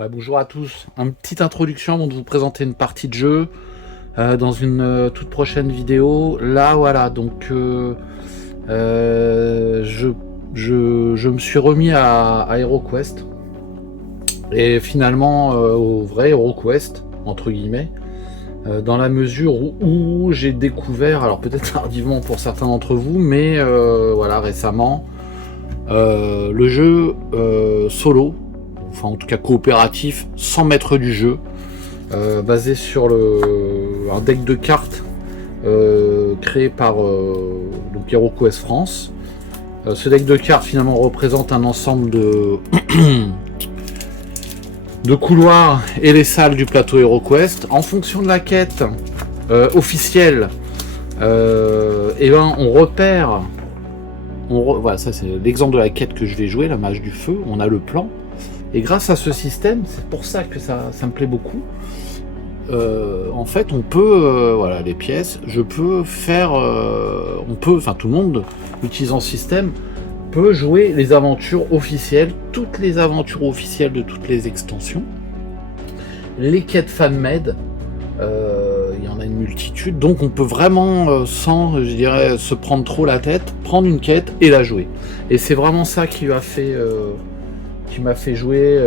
Ouais, bonjour à tous. Une petite introduction avant de vous présenter une partie de jeu dans une toute prochaine vidéo. Là, voilà, donc je me suis remis à HeroQuest et finalement au vrai HeroQuest, entre guillemets, dans la mesure où j'ai découvert, alors peut-être tardivement pour certains d'entre vous, mais voilà, récemment, le jeu solo, enfin en tout cas coopératif, sans maître du jeu, basé sur un deck de cartes créé par donc HeroQuest France. Ce deck de cartes finalement représente un ensemble de de couloirs et les salles du plateau HeroQuest. En fonction de la quête officielle, et ben on repère. Voilà, ça c'est l'exemple de la quête que je vais jouer, la mage du feu. On a le plan. Et grâce à ce système, c'est pour ça que ça me plaît beaucoup. En fait, on peut, voilà, les pièces, je peux faire, enfin tout le monde, utilisant ce système, peut jouer les aventures officielles, toutes les aventures officielles de toutes les extensions, les quêtes fan-made, il y en a une multitude, donc on peut vraiment, sans, je dirais, se prendre trop la tête, prendre une quête et la jouer. Et c'est vraiment ça qui m'a fait jouer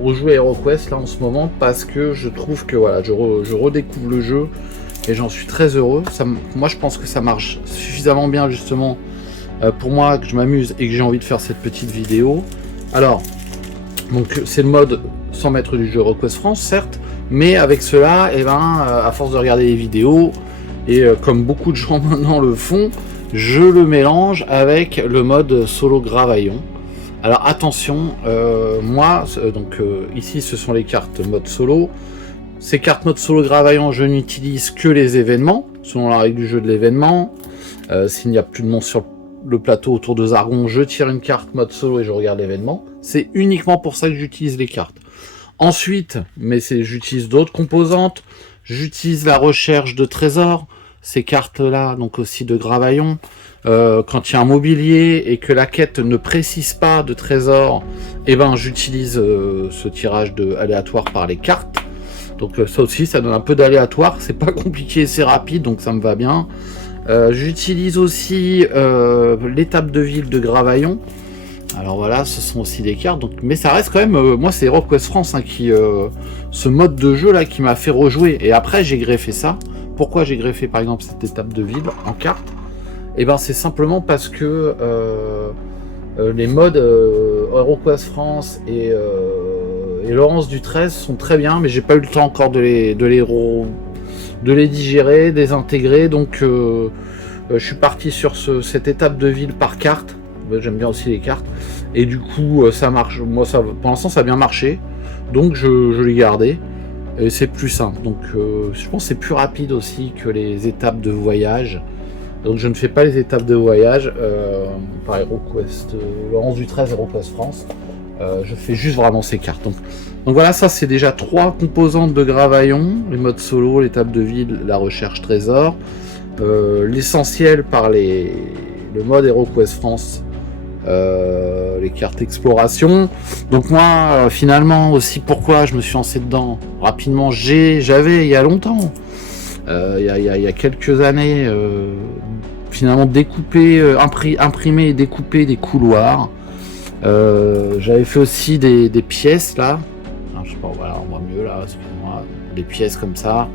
rejouer HeroQuest là en ce moment, parce que je trouve que voilà, je redécouvre le jeu et j'en suis très heureux. Moi je pense que ça marche suffisamment bien justement pour moi, que je m'amuse et que j'ai envie de faire cette petite vidéo. Alors, donc c'est le mode sans maître du jeu HeroQuest France, certes, mais avec cela, et à force de regarder les vidéos, et comme beaucoup de gens maintenant le font, je le mélange avec le mode solo Gravaillon. Alors attention, ici ce sont les cartes mode solo. Ces cartes mode solo Gravaillon, je n'utilise que les événements, selon la règle du jeu de l'événement. S'il n'y a plus de monstres sur le plateau autour de Zargon, je tire une carte mode solo et je regarde l'événement. C'est uniquement pour ça que j'utilise les cartes. Ensuite, j'utilise d'autres composantes. J'utilise la recherche de trésors, ces cartes-là, donc aussi de Gravaillon. Quand il y a un mobilier et que la quête ne précise pas de trésor, j'utilise ce tirage aléatoire par les cartes. Donc ça aussi, ça donne un peu d'aléatoire. C'est pas compliqué, c'est rapide, donc ça me va bien. J'utilise aussi l'étape de ville de Gravaillon. Alors voilà, ce sont aussi des cartes, mais ça reste quand même, moi c'est HeroQuest France ce mode de jeu là qui m'a fait rejouer. Et après j'ai greffé ça. Pourquoi j'ai greffé par exemple cette étape de ville en carte? Et c'est simplement parce que les modes HeroQuest France et Laurence du 13 sont très bien, mais j'ai pas eu le temps encore de les digérer, des intégrer, donc je suis parti sur cette étape de ville par carte. J'aime bien aussi les cartes, et du coup ça marche. Moi pour l'instant ça a bien marché, donc je l'ai gardé, et c'est plus simple. Donc je pense que c'est plus rapide aussi que les étapes de voyage. Donc je ne fais pas les étapes de voyage par HeroQuest, Laurence du 13, HeroQuest France. Je fais juste vraiment ces cartes. Donc voilà, ça c'est déjà 3 composantes de Gravaillon, les modes solo, l'étape de ville, la recherche trésor. L'essentiel par le mode HeroQuest France, les cartes exploration. Donc moi finalement aussi, pourquoi je me suis lancé dedans rapidement, j'avais il y a longtemps, il y a quelques années, finalement imprimé et découpé des couloirs. J'avais fait aussi des pièces là. Alors, je sais pas, voilà, on voit mieux là, excusez-moi, des pièces comme ça.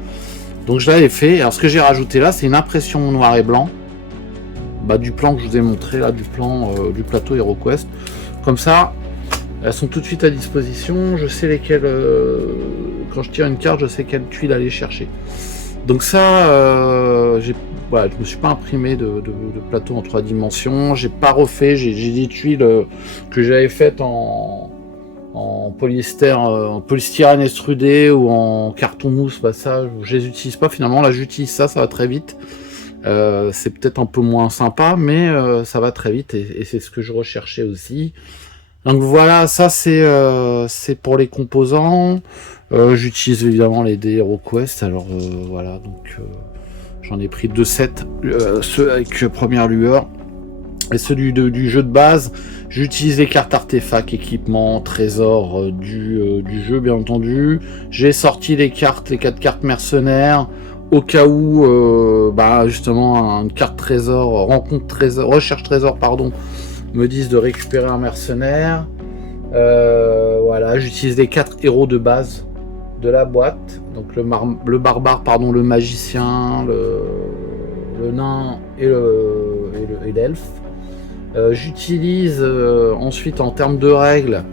Donc je l'avais fait. Alors ce que j'ai rajouté là, c'est une impression noir et blanc. Du plan que je vous ai montré là, du plan du plateau HeroQuest. Comme ça, elles sont tout de suite à disposition. Je sais lesquelles, quand je tire une carte, je sais quelle tuile aller chercher. Donc ça, je me suis pas imprimé de plateau en 3 dimensions. J'ai pas refait. J'ai des tuiles que j'avais faites en polystyrène extrudé ou en carton mousse. Ça, je les utilise pas finalement. Là, j'utilise ça va très vite. C'est peut-être un peu moins sympa, mais ça va très vite, et c'est ce que je recherchais aussi. Donc voilà, ça c'est pour les composants. J'utilise évidemment les dés HeroQuest. Alors voilà, donc j'en ai pris 2 sets, ceux avec première lueur. Et celui du jeu de base, j'utilise les cartes artefacts, équipements, trésors du jeu, bien entendu. J'ai sorti les 4 cartes mercenaires, au cas où, justement, une carte trésor, recherche trésor, pardon, me disent de récupérer un mercenaire. Voilà, j'utilise les 4 héros de base de la boîte. Donc le barbare, pardon, le magicien, le nain et l'elfe. J'utilise ensuite en termes de règles,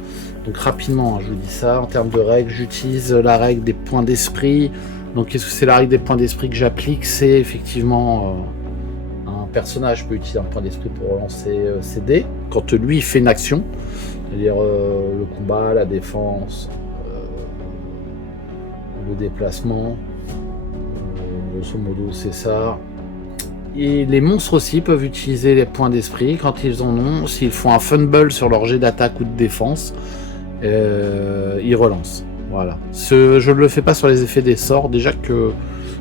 donc rapidement, je vous dis ça, en termes de règles, j'utilise la règle des points d'esprit. Donc qu'est-ce que c'est la règle des points d'esprit que j'applique? C'est effectivement un personnage peut utiliser un point d'esprit pour relancer ses dés quand lui il fait une action, c'est-à-dire le combat, la défense, le déplacement, grosso modo c'est ça. Et les monstres aussi peuvent utiliser les points d'esprit quand ils en ont. S'ils font un fumble sur leur jet d'attaque ou de défense, ils relancent. Voilà. Je ne le fais pas sur les effets des sorts. Déjà que,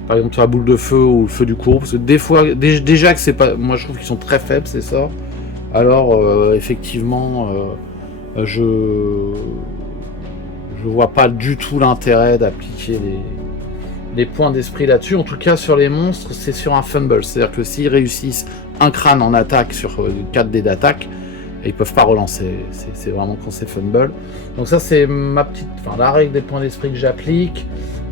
par exemple, sur la boule de feu ou le feu du courroux, parce que des fois, déjà que c'est pas. Moi, je trouve qu'ils sont très faibles ces sorts. Alors, effectivement, je vois pas du tout l'intérêt d'appliquer les points d'esprit là-dessus. En tout cas, sur les monstres, c'est sur un fumble. C'est-à-dire que s'ils réussissent un crâne en attaque sur 4 dés d'attaque, ils peuvent pas relancer. C'est vraiment quand c'est fumble. Donc ça, c'est la règle des points d'esprit que j'applique.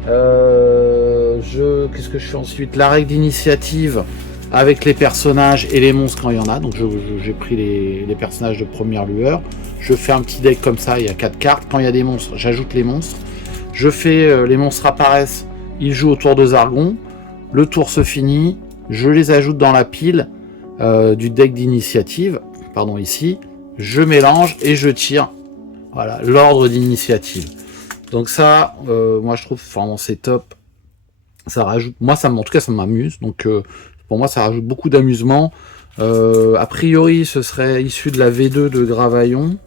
Qu'est-ce que je fais ensuite? La règle d'initiative avec les personnages et les monstres quand il y en a. Donc j'ai pris les personnages de première lueur. Je fais un petit deck comme ça, il y a 4 cartes. Quand il y a des monstres, j'ajoute les monstres. Je fais, les monstres apparaissent, ils jouent au tour de Zargon. Le tour se finit, je les ajoute dans la pile du deck d'initiative. Pardon, ici. Je mélange et je tire. Voilà, l'ordre d'initiative. Donc ça, moi je trouve vraiment c'est top. Ça rajoute, en tout cas ça m'amuse. Donc pour moi ça rajoute beaucoup d'amusement. A priori ce serait issu de la V2 de Gravaillon.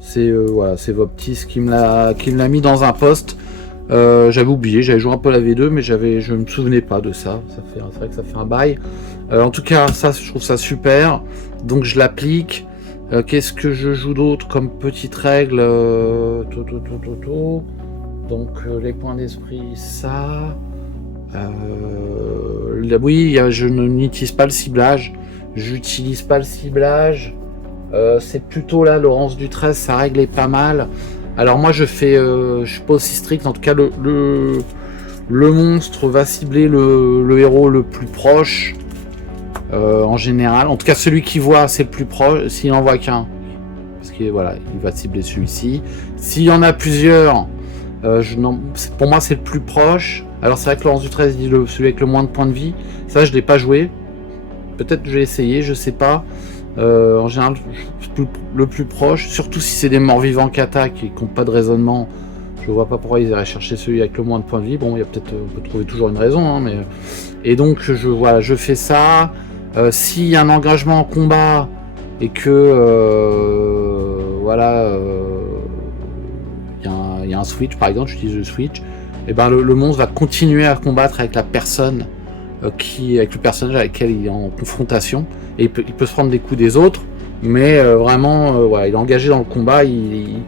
C'est Voptis qui me l'a mis dans un post. J'avais oublié, j'avais joué un peu à la V2, mais je me souvenais pas de ça. C'est vrai que ça fait un bail. En tout cas, ça, je trouve ça super. Donc je l'applique. Qu'est-ce que je joue d'autre comme petite règle? Donc les points d'esprit, ça. Oui, je n'utilise pas le ciblage. J'utilise pas le ciblage. C'est plutôt là, Laurence du 13, sa règle est pas mal. Alors moi je suis pas aussi strict, en tout cas le monstre va cibler le héros le plus proche en général. En tout cas celui qui voit c'est le plus proche, s'il en voit qu'un. Parce que voilà, il va cibler celui-ci. S'il y en a plusieurs, pour moi c'est le plus proche. Alors c'est vrai que Laurence du 13 dit celui avec le moins de points de vie. Ça je l'ai pas joué. Peut-être que je vais essayer, je sais pas. En général, le plus proche, surtout si c'est des morts vivants qui attaquent et qui n'ont pas de raisonnement, je vois pas pourquoi ils iraient chercher celui avec le moins de points de vie. Bon, il y a peut-être, on peut trouver toujours une raison, hein, mais et donc je fais ça. S'il y a un engagement en combat et que il y a un switch, par exemple, j'utilise le switch, et ben le monstre va continuer à combattre avec la personne avec le personnage avec lequel il est en confrontation. Et il peut se prendre des coups des autres, mais il est engagé dans le combat, il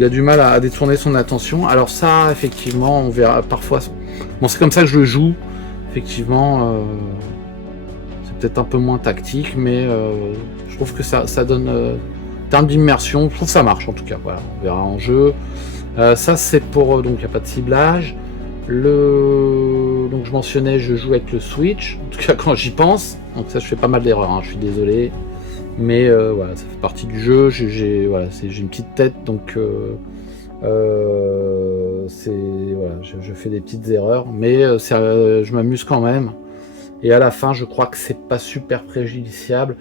a du mal à détourner son attention. Alors ça, effectivement, on verra parfois. Bon, c'est comme ça que je le joue. Effectivement, c'est peut-être un peu moins tactique, mais je trouve que ça donne en termes d'immersion. Je trouve que ça marche en tout cas. Voilà, on verra en jeu. Ça, c'est pour donc il n'y a pas de ciblage. Donc je mentionnais, je joue avec le Switch, en tout cas quand j'y pense. Donc ça, je fais pas mal d'erreurs, hein, je suis désolé. Mais ça fait partie du jeu. J'ai une petite tête, donc je fais des petites erreurs, mais je m'amuse quand même. Et à la fin, je crois que c'est pas super préjudiciable.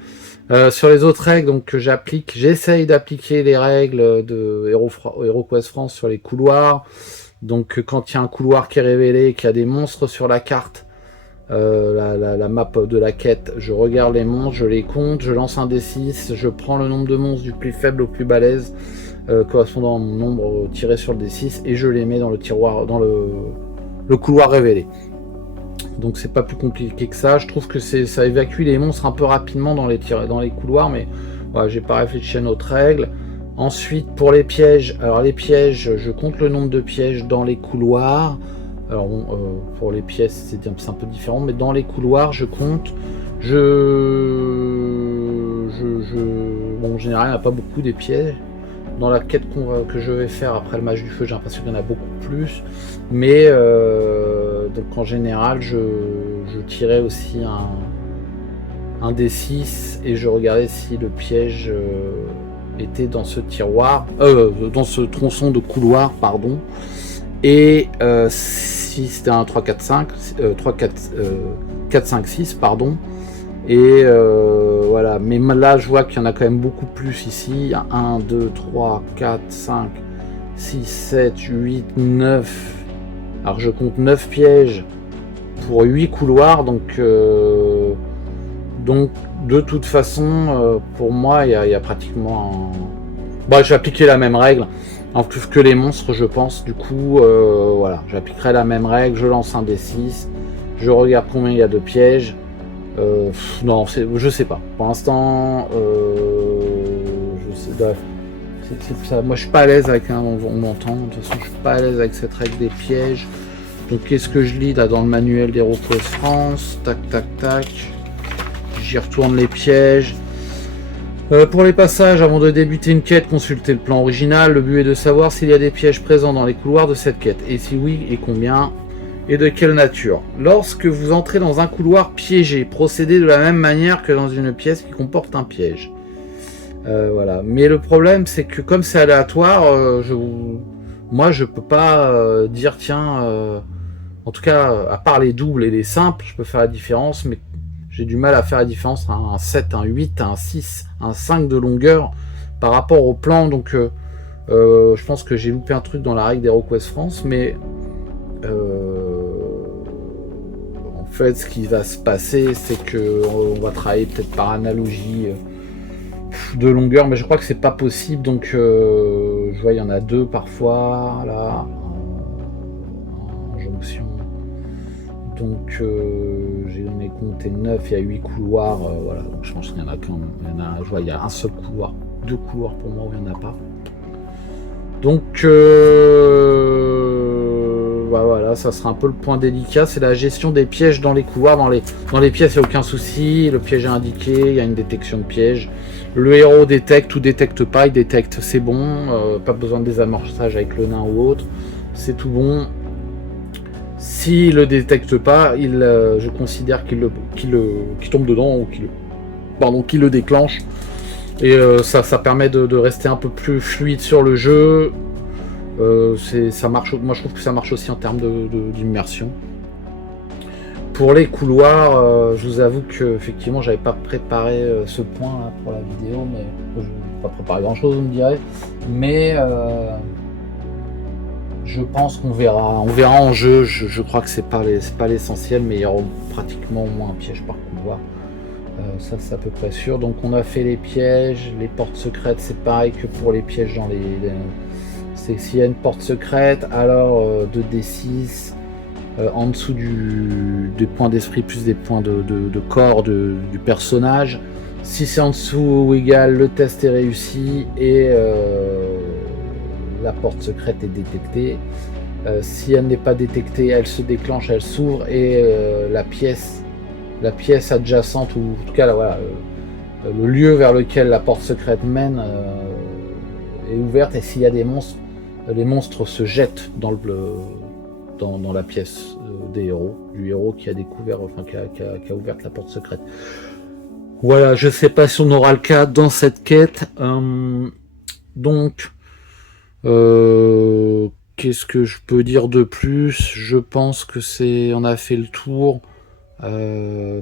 Sur les autres règles, donc que j'essaye d'appliquer les règles de HeroQuest France sur les couloirs. Donc quand il y a un couloir qui est révélé, qu'il y a des monstres sur la carte, la map de la quête, je regarde les monstres, je les compte, je lance un D6, je prends le nombre de monstres du plus faible au plus balèze, correspondant à mon nombre tiré sur le D6, et je les mets dans le tiroir, dans le couloir révélé. Donc c'est pas plus compliqué que ça. Je trouve que ça évacue les monstres un peu rapidement dans les couloirs, mais voilà, j'ai pas réfléchi à notre règle. Ensuite, pour les pièges, alors les pièges, je compte le nombre de pièges dans les couloirs. Alors bon, pour les pièces, c'est un peu différent, mais dans les couloirs, je compte. Bon, en général, il n'y en a pas beaucoup des pièges. Dans la quête que je vais faire après le match du feu, j'ai l'impression qu'il y en a beaucoup plus. Mais donc en général, je tirais aussi un D6 et je regardais si le piège était dans ce tiroir, dans ce tronçon de couloir, pardon. Et si c'était un 3, 4, 5, 4, 5, 6, pardon. Et voilà, mais là je vois qu'il y en a quand même beaucoup plus ici. Il y a 1, 2, 3, 4, 5, 6, 7, 8, 9. Alors je compte 9 pièges pour 8 couloirs, donc de toute façon, pour moi, il y a pratiquement Bon, je vais appliquer la même règle, en plus que les monstres, je pense. Du coup, voilà, j'appliquerai la même règle, je lance un D6, je regarde combien il y a de pièges. Non, je sais pas. Pour l'instant, moi je suis pas à l'aise avec on m'entend. De toute façon, je suis pas à l'aise avec cette règle des pièges. Donc, qu'est-ce que je lis là dans le manuel d'HeroQuest France? Tac, tac, tac. J'y retourne les pièges. Pour les passages, avant de débuter une quête, consultez le plan original. Le but est de savoir s'il y a des pièges présents dans les couloirs de cette quête. Et si oui, et combien? Et de quelle nature. Lorsque vous entrez dans un couloir piégé, procédez de la même manière que dans une pièce qui comporte un piège. Voilà. Mais le problème, c'est que comme c'est aléatoire, moi je peux pas dire tiens, en tout cas, à part les doubles et les simples, je peux faire la différence, mais j'ai du mal à faire la différence à un 7, un 8, un 6, un 5 de longueur par rapport au plan. Donc je pense que j'ai loupé un truc dans la règle d'HeroQuest France, mais en fait, ce qui va se passer, c'est que on va travailler peut-être par analogie de longueur, mais je crois que c'est pas possible. Donc, je vois, il y en a deux parfois là en jonction. Donc, j'ai donné compté 9, il y a 8 couloirs. Voilà, donc je pense qu'il y en a quand même. Je vois, il y a un seul couloir, 2 couloirs pour moi où il n'y en a pas. Donc, bah voilà, ça sera un peu le point délicat, c'est la gestion des pièges dans les couloirs, dans les pièces, il n'y a aucun souci, le piège est indiqué, il y a une détection de piège, le héros détecte ou détecte pas, il détecte, c'est bon, pas besoin de désamorçage avec le nain ou autre, c'est tout bon. S'il le détecte pas, je considère qu'il tombe dedans ou qu'il le déclenche, et ça permet de rester un peu plus fluide sur le jeu. Ça marche. Moi, je trouve que ça marche aussi en termes d'immersion. Pour les couloirs, je vous avoue que effectivement, j'avais pas préparé ce point là pour la vidéo, mais je n'ai pas préparé grand chose, vous me direz. Mais je pense qu'on verra. On verra en jeu. Je crois que c'est pas l'essentiel, mais il y aura pratiquement au moins un piège par couloir. Ça, c'est à peu près sûr. Donc, on a fait les pièges, les portes secrètes. C'est pareil que pour les pièges dans c'est s'il y a une porte secrète, alors 2d6 en dessous des points d'esprit plus des points de corps du personnage. Si c'est en dessous ou égal, le test est réussi et la porte secrète est détectée. Si elle n'est pas détectée, elle se déclenche, elle s'ouvre et la pièce adjacente, ou en tout cas voilà, le lieu vers lequel la porte secrète mène est ouverte, et s'il y a des monstres, les monstres se jettent dans la pièce du héros qui a découvert, enfin qui a ouvert la porte secrète. Voilà, je sais pas si on aura le cas dans cette quête. Donc, qu'est-ce que je peux dire de plus? Je pense que on a fait le tour.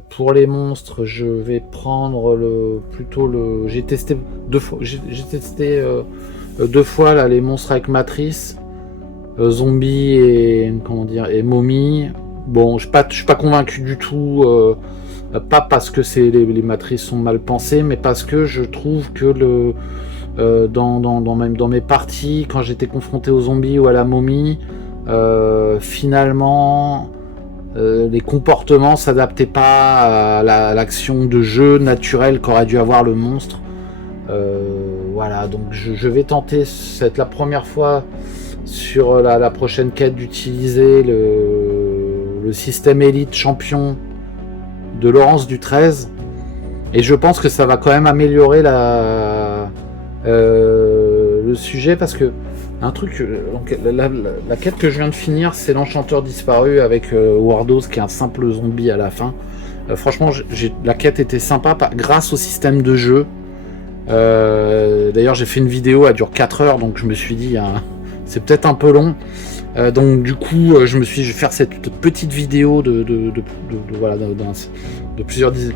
Pour les monstres, je vais prendre j'ai testé deux fois. J'ai testé 2 fois là les monstres avec matrice, zombies et momie. Bon, je suis pas convaincu du tout, pas parce que les matrices sont mal pensées, mais parce que je trouve que dans mes parties, quand j'étais confronté aux zombies ou à la momie, finalement les comportements s'adaptaient pas à l'action de jeu naturelle qu'aurait dû avoir le monstre. Voilà, donc je vais tenter, c'est la première fois sur la prochaine quête d'utiliser le système élite champion de Laurence du 13, et je pense que ça va quand même améliorer le sujet, parce que un truc, donc, la quête que je viens de finir, c'est l'enchanteur disparu avec Wardos qui est un simple zombie à la fin. Franchement, la quête était sympa grâce au système de jeu. D'ailleurs j'ai fait une vidéo, elle dure 4 heures, donc je me suis dit c'est peut-être un peu long, donc du coup je me suis dit je vais faire cette petite vidéo de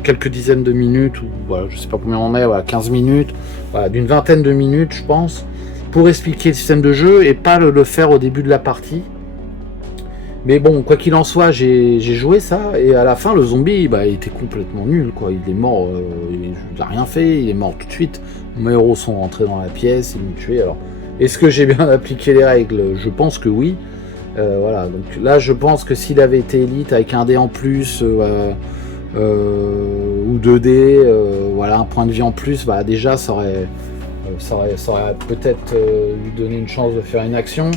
quelques dizaines de minutes, ou voilà, je sais pas combien on est, voilà, 15 minutes, voilà, d'une vingtaine de minutes je pense, pour expliquer le système de jeu et pas le faire au début de la partie. Mais bon, quoi qu'il en soit, j'ai joué ça, et à la fin, le zombie, bah, il était complètement nul, quoi. Il est mort, il n'a rien fait, il est mort tout de suite. Mes héros sont rentrés dans la pièce, ils m'ont tué. Alors, est-ce que j'ai bien appliqué les règles? Je pense que oui. Voilà, donc là, je pense que s'il avait été élite avec un dé en plus, ou 2 dés, voilà, un point de vie en plus, bah, déjà, ça aurait peut-être lui donné une chance de faire une action.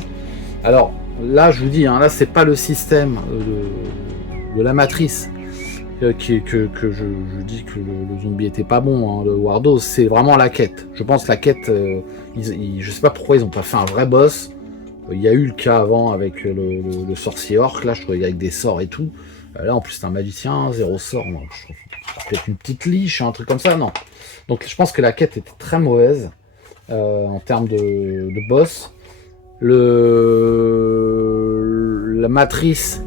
Alors, là, je vous dis, là, c'est pas le système de la matrice que je dis que le zombie était pas bon, le Wardos, c'est vraiment la quête. Je pense que la quête, je sais pas pourquoi ils ont pas fait un vrai boss. Il y a eu le cas avant avec le sorcier orc, là, je trouvais avec des sorts et tout. Là, en plus, c'est un magicien, 0 sort. Non, je trouve peut-être une petite liche, un truc comme ça, non. Donc, je pense que la quête était très mauvaise en termes de boss. La matrice,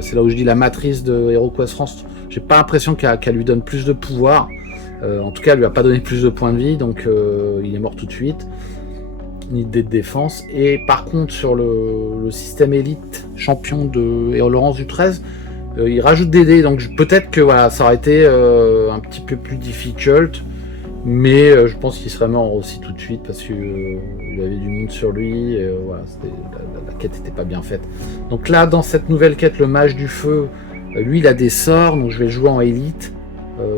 c'est là où je dis la matrice de HeroQuest France, j'ai pas l'impression qu'elle lui donne plus de pouvoir. En tout cas, elle lui a pas donné plus de points de vie, donc il est mort tout de suite, ni de défense. Et par contre, sur le système élite champion de Laurence du 13, il rajoute des dés, donc peut-être que voilà, ça aurait été un petit peu plus difficult. Mais je pense qu'il serait mort aussi tout de suite parce qu'il avait du monde sur lui. Et, voilà, la quête n'était pas bien faite. Donc là, dans cette nouvelle quête, le mage du feu, lui, il a des sorts. Donc je vais le jouer en élite.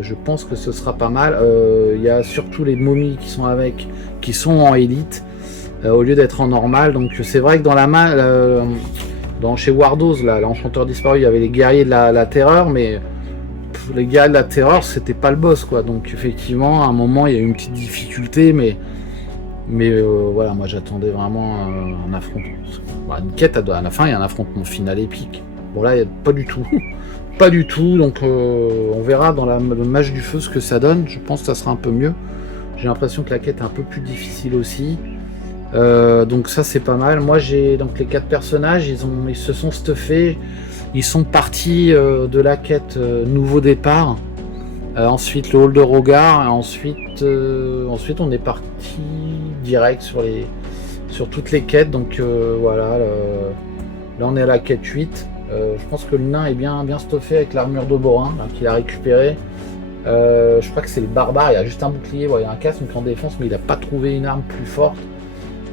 Je pense que ce sera pas mal. Il y a surtout les momies qui sont avec, qui sont en élite au lieu d'être en normal. Donc c'est vrai que dans chez Wardos, l'enchanteur disparu, il y avait les guerriers de la terreur, mais les gars de la terreur, c'était pas le boss, quoi. Donc effectivement, à un moment, il y a eu une petite difficulté, mais voilà, moi j'attendais vraiment un affrontement. Voilà, une quête, à la fin, il y a un affrontement final épique. Bon là, il y a pas du tout, pas du tout. Donc on verra dans le match du feu ce que ça donne. Je pense que ça sera un peu mieux. J'ai l'impression que la quête est un peu plus difficile aussi. Donc ça c'est pas mal. Moi j'ai donc les 4 personnages, ils se sont stuffés. Ils sont partis de la quête nouveau départ, ensuite le hall de Rogar, et ensuite on est parti direct sur toutes les quêtes. Donc voilà, là on est à la quête 8. Je pense que le nain est bien stuffé avec l'armure de Borin qu'il a récupéré. Je crois que c'est le barbare, il a juste un bouclier, il a un casque en défense, mais il n'a pas trouvé une arme plus forte.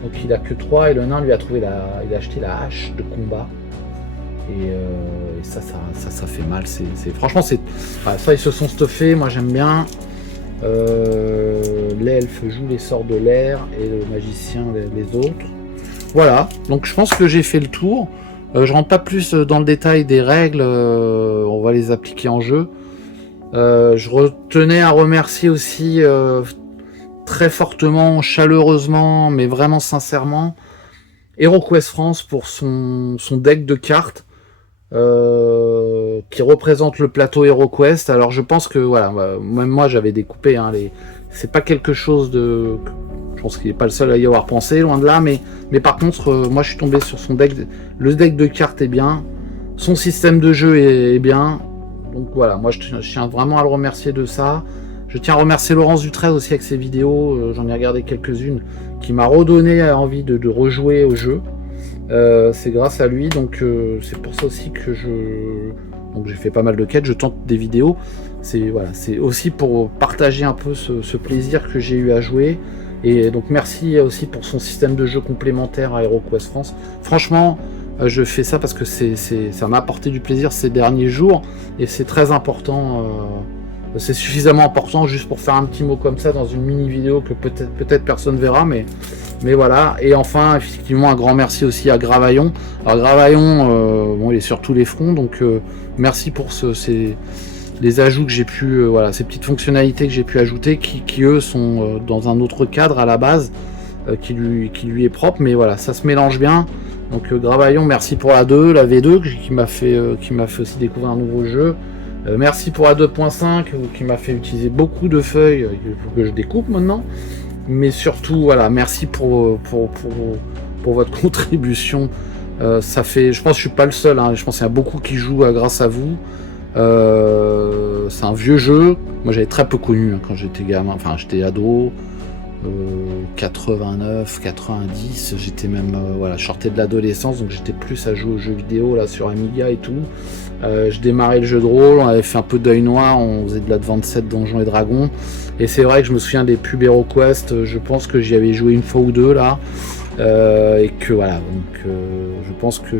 Donc il a que 3, et le nain lui a trouvé il a acheté la hache de combat. Et ça fait mal. Franchement, voilà, ça ils se sont stuffés. Moi j'aime bien. L'elfe joue les sorts de l'air et le magicien les autres. Voilà. Donc je pense que j'ai fait le tour. Je rentre pas plus dans le détail des règles. On va les appliquer en jeu. Je retenais à remercier aussi très fortement, chaleureusement, mais vraiment sincèrement, HeroQuest France pour son deck de cartes. Qui représente le plateau HeroQuest. Alors je pense que voilà, même moi j'avais découpé c'est pas quelque chose de, je pense qu'il n'est pas le seul à y avoir pensé, loin de là, mais par contre moi je suis tombé sur son deck. Le deck de cartes est bien, son système de jeu est bien, donc voilà, moi je tiens vraiment à le remercier de ça. Je tiens à remercier Laurence du 13 aussi avec ses vidéos, j'en ai regardé quelques-unes, qui m'a redonné envie de rejouer au jeu. C'est grâce à lui, donc c'est pour ça aussi que j'ai fait pas mal de quêtes, je tente des vidéos. C'est aussi pour partager un peu ce plaisir que j'ai eu à jouer. Et donc merci aussi pour son système de jeu complémentaire à HeroQuest France. Franchement, Je fais ça parce que ça m'a apporté du plaisir ces derniers jours, et c'est très important. C'est suffisamment important juste pour faire un petit mot comme ça dans une mini vidéo que peut-être personne verra, mais voilà. Et enfin, effectivement, un grand merci aussi à Gravaillon. Alors Gravaillon, bon, il est sur tous les fronts, donc merci pour les ajouts que j'ai pu, voilà, ces petites fonctionnalités que j'ai pu ajouter, qui eux sont dans un autre cadre à la base, qui lui est propre, mais voilà, ça se mélange bien. Donc Gravaillon, merci pour la V2 qui m'a fait aussi découvrir un nouveau jeu. Merci pour la 2.5 qui m'a fait utiliser beaucoup de feuilles que je découpe maintenant. Mais surtout, voilà, merci pour votre contribution. Ça fait, je pense que je suis pas le seul, hein, je pense qu'il y a beaucoup qui jouent grâce à vous. C'est un vieux jeu. Moi j'avais très peu connu hein, quand j'étais gamin, enfin j'étais ado. 89, 90, j'étais même voilà, je sortais de l'adolescence, donc j'étais plus à jouer aux jeux vidéo là sur Amiga et tout. Je démarrais le jeu de rôle, on avait fait un peu d'œil noir, on faisait de l'Advanced Donjons et Dragons, et c'est vrai que je me souviens des pubs HeroQuest, je pense que j'y avais joué une fois ou deux là, et que voilà, donc je pense que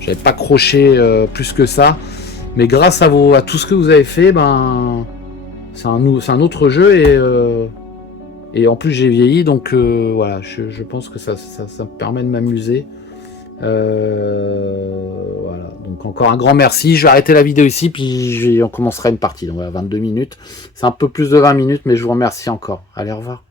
j'avais pas croché plus que ça, mais grâce à tout ce que vous avez fait, ben c'est un autre jeu, et en plus j'ai vieilli, donc voilà, je pense que ça me permet de m'amuser. Voilà, donc encore un grand merci. Je vais arrêter la vidéo ici, puis on commencera une partie. Donc voilà, 22 minutes. C'est un peu plus de 20 minutes, mais je vous remercie encore. Allez, au revoir.